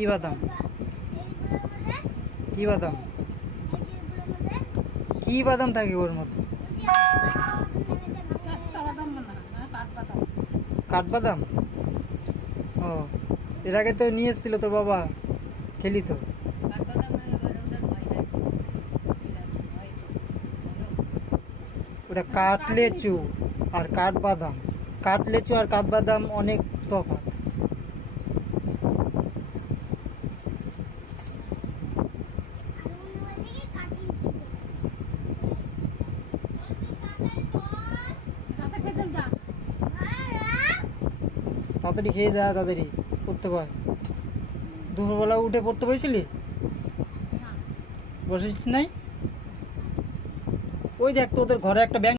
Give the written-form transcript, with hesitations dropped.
কি বাদাম? কি বাদাম? কি বাদাম থাকে ওর মধ্যে? কাঠবাদাম। ও, এর আগে তো নিয়ে এসেছিল তোর বাবা, খেলি তো। ওটা কাঠলেচু আর কাঠবাদাম। কাঠলেচু আর কাঠবাদাম অনেক তফাৎ। তাড়াতাড়ি খেয়ে যা, তাড়াতাড়ি পড়তে পার। দুপুরবেলা উঠে পড়তে বসেছিলি? বসেছিস নাই? ওই দেখ তো ওদের ঘরে একটা ব্যাঙ